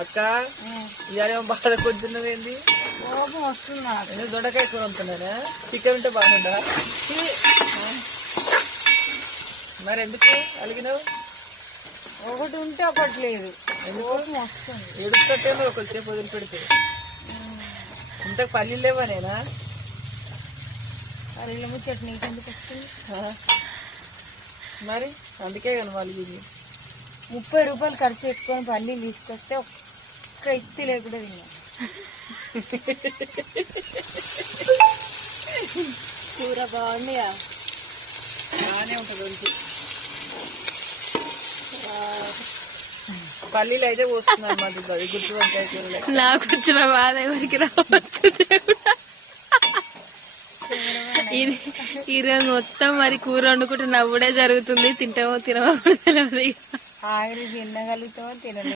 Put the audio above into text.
అక్క ఇవాళ బాగా కొద్దున్నదేంది కోపం వస్తున్నా. దొండకాయ కూర ఉంటున్నానా? చికెన్ ఉంటే బాగుండా? మరి ఎందుకు అలిగినావు? ఒకటి ఉంటే ఒకటి లేదు. కోపం వస్తుంది. ఎడుస్తేమో కొద్దిసేపు వదిలిపెడితే ఇంతకు పల్లీలు లేవా నేనా? పల్లీల ముచ్చట నీకెందుకు వస్తుంది? మరి అందుకే కానీ వాళ్ళు ఇది 30 రూపాయలు ఖర్చు పెట్టుకొని పల్లీలు తీసుకొస్తే ఒక్క ఇత్తి లేకుండా తిన్నా. కూర బాగుంది. బాగానే ఉంటుంది. పల్లీలు అయితే పోస్తున్నారు మాట గుర్తు వంకాయ కూరలే. నాకు వచ్చిన బాధ ఎవరికి రావట్లేదు. ఈరోజు మొత్తం మరి కూర వండుకుంటే నవ్వుడే జరుగుతుంది. తింటామో తినవో కూడా తెలియదు. ఆవిరి తినగలుగుతామో తినలేదు.